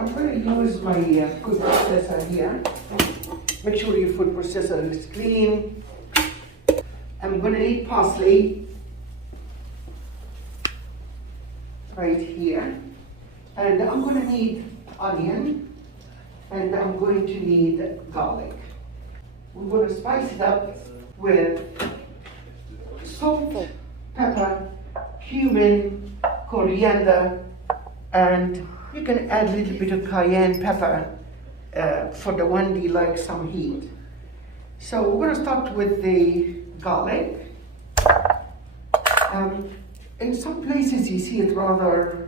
I'm going to use my food processor here. Make sure your food processor is clean. I'm going to need parsley right here. And I'm going to need onion. And I'm going to need garlic. We're going to spice it up with salt, pepper, cumin, coriander, and you can add a little bit of cayenne pepper for the one you like some heat. So we're going to start with the garlic. In some places you see it rather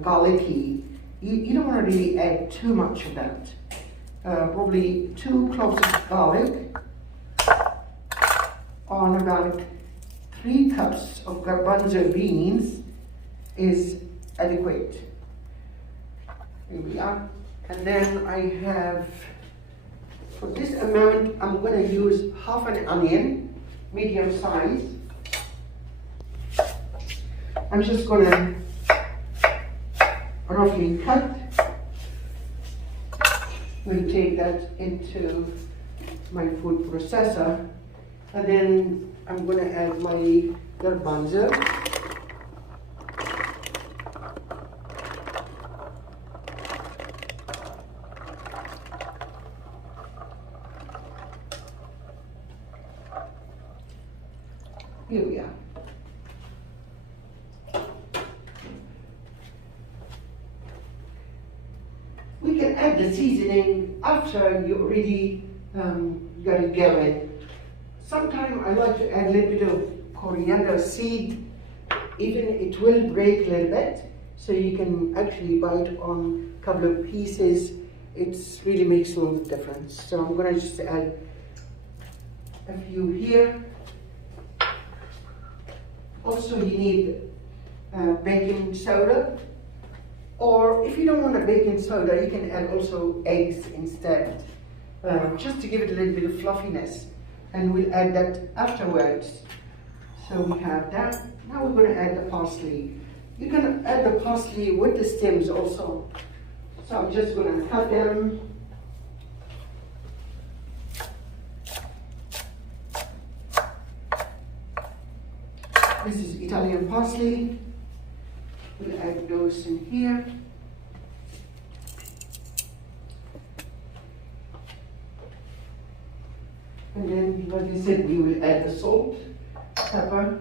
garlicky. You don't want to really add too much of that. Probably 2 cloves of garlic on about 3 cups of garbanzo beans is adequate. Here we are. And then I have, for this amount, I'm going to use half an onion, medium size. I'm just going to roughly cut. We'll take that into my food processor, and then I'm going to add my garbanzo. Here we are. We can add the seasoning after you already got it going. Sometimes I like to add a little bit of coriander seed. Even it will break a little bit, so you can actually bite on a couple of pieces. It really makes a lot of difference. So I'm going to just add a few here. Also, you need baking soda. Or if you don't want a baking soda, you can add also eggs instead, just to give it a little bit of fluffiness. And we'll add that afterwards. So we have that. Now we're going to add the parsley. You can add the parsley with the stems also. So I'm just going to cut them. This is Italian parsley. We'll add those in here. And then, like I said, we will add the salt, pepper,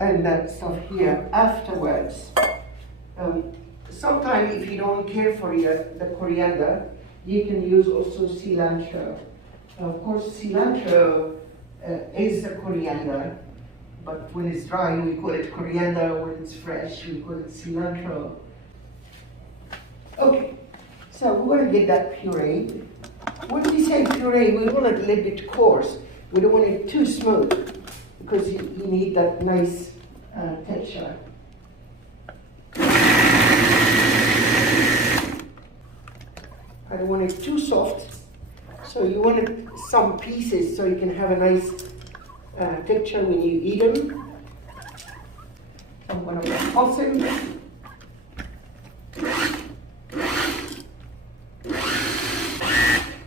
and that stuff here afterwards. Sometimes if you don't care for the coriander, you can use also cilantro. Of course, cilantro is a coriander. But when it's dry, we call it coriander. When it's fresh, we call it cilantro. Okay, so we're going to get that puree. When we say puree, we want it a little bit coarse. We don't want it too smooth because you need that nice texture. I don't want it too soft. So you want it some pieces so you can have a nice texture when you eat them. I'm going to pulse them.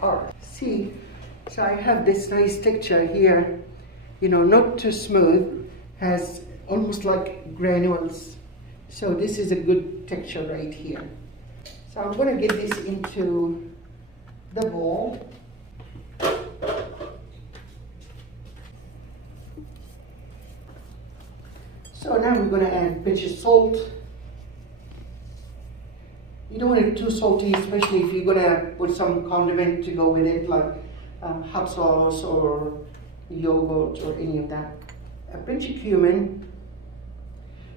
Alright, see, so I have this nice texture here, you know, not too smooth, has almost like granules. So this is a good texture right here. So I'm going to get this into the bowl. So now we're going to add a pinch of salt. You don't want it too salty, especially if you're going to put some condiment to go with it, like hot sauce or yogurt or any of that. A pinch of cumin.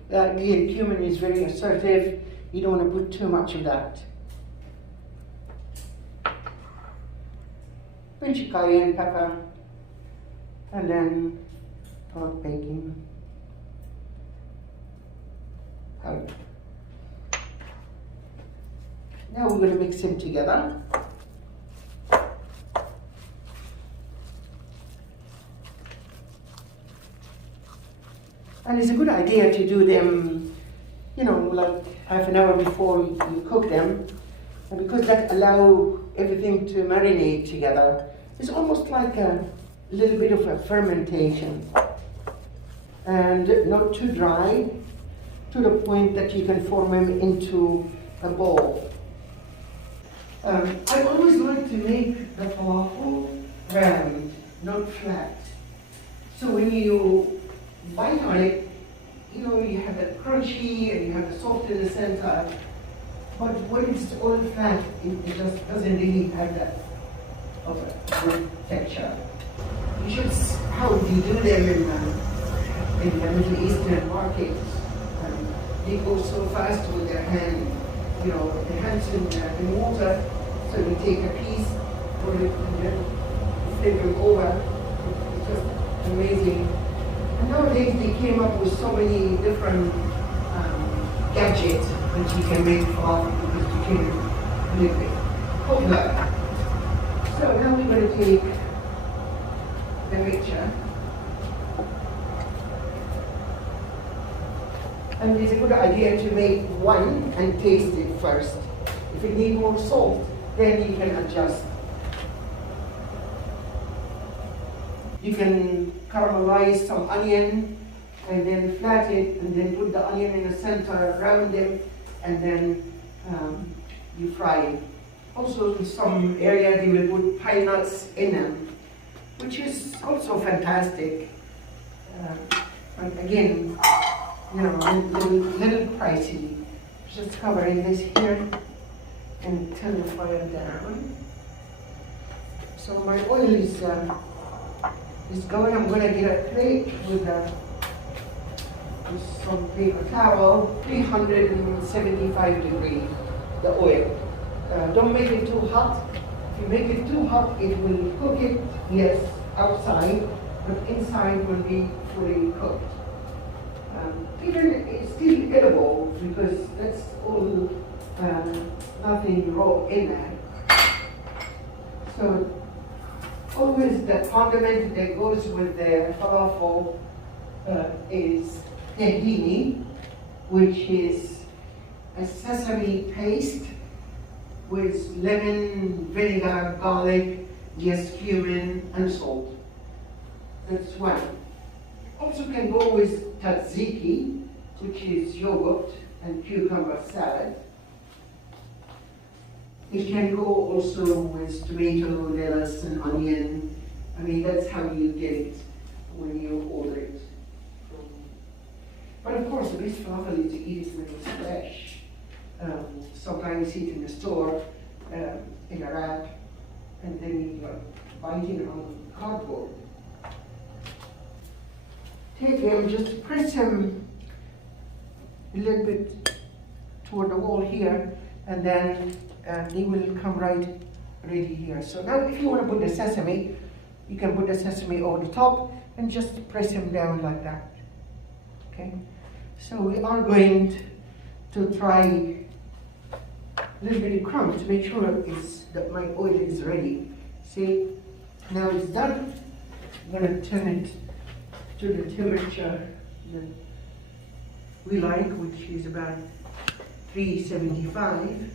Again, cumin is very assertive. You don't want to put too much of that. Pinch of cayenne pepper. And then baking powder. Now we're going to mix them together. And it's a good idea to do them like half an hour before you cook them. And because that allow everything to marinate together, it's almost like a little bit of a fermentation. And not too dry, to the point that you can form them into a ball. I always like to make the falafel round, not flat. So when you bite on it, you have the crunchy and you have the soft in the center. But when it's all flat, it just doesn't really have that of a good texture. You should how you do them in the Middle Eastern markets. They go so fast with their hand, the hands in water. So you take a piece, put it and then flip them over. It's just amazing. And nowadays they came up with so many different gadgets that you can make falafel because it became a little bit popular. So now we're going to take the mixture. And it's a good idea to make one and taste it first. If it needs more salt, then you can adjust. You can caramelize some onion and then flat it and then put the onion in the center around them and then you fry it. Also in some area they will put pine nuts in them, which is also fantastic. But again, a little pricey. Just covering this here and turn the fire down. So my oil is going. I'm going to get a plate with some paper towel, 375 degrees, the oil. Don't make it too hot. If you make it too hot, it will cook it, yes, outside, but inside will be fully cooked. Even it's still edible because that's all nothing raw in there. So always the condiment that goes with the falafel is tahini, which is a sesame paste with lemon, vinegar, garlic, just cumin and salt. That's one. Also can go with tzatziki, which is yogurt and cucumber salad. It can go also with tomato, lettuce and onion. I mean, that's how you get it when you order it. But of course, the best falafel is to eat it when it's fresh. Sometimes you see it in the store in a wrap, and then you're biting on cardboard. Take them, just press them a little bit toward the wall here, and then they will come right ready here. So now if you want to put the sesame, you can put the sesame over the top and just press them down like that. Okay, so we are going to try a little bit of crumb to make sure that my oil is ready. See, now it's done. I'm going to turn it to the temperature that we like, which is about 375.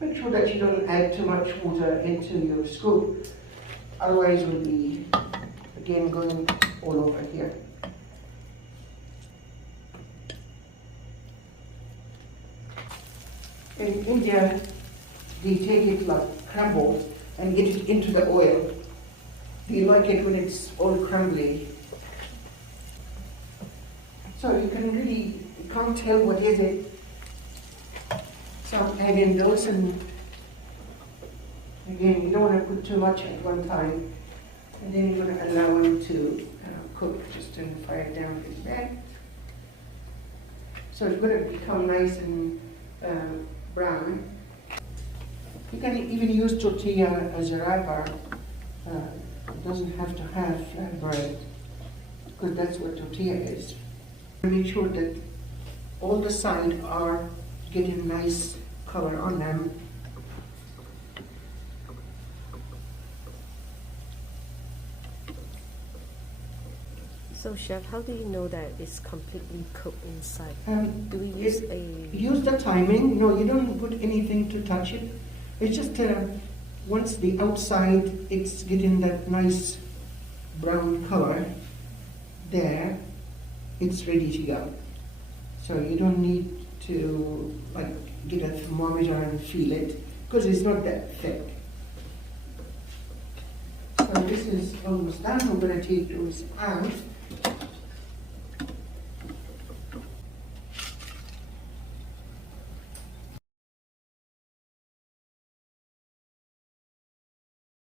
Make sure that you don't add too much water into your scoop, otherwise we'll be again going all over here. In India, they take it like crumbled and get it into the oil. They like it when it's all crumbly. So you can't tell what is it. So I'm adding those, and again, you don't want to put too much at one time. And then you're going to allow them to cook. Just turn the fire down a bit. So it's going to become nice and brown. You can even use tortilla as a wrapper. It doesn't have to have flatbread, because that's what tortilla is. Make sure that all the sides are getting nice color on them. So So, Chef, how do you know that it's completely cooked inside? Do we Use the timing. No, you don't put anything to touch it. It's just once the outside it's getting that nice brown color, there, it's ready to go. So you don't need to like get a thermometer and feel it because it's not that thick. So this is almost done. I'm going to take those out.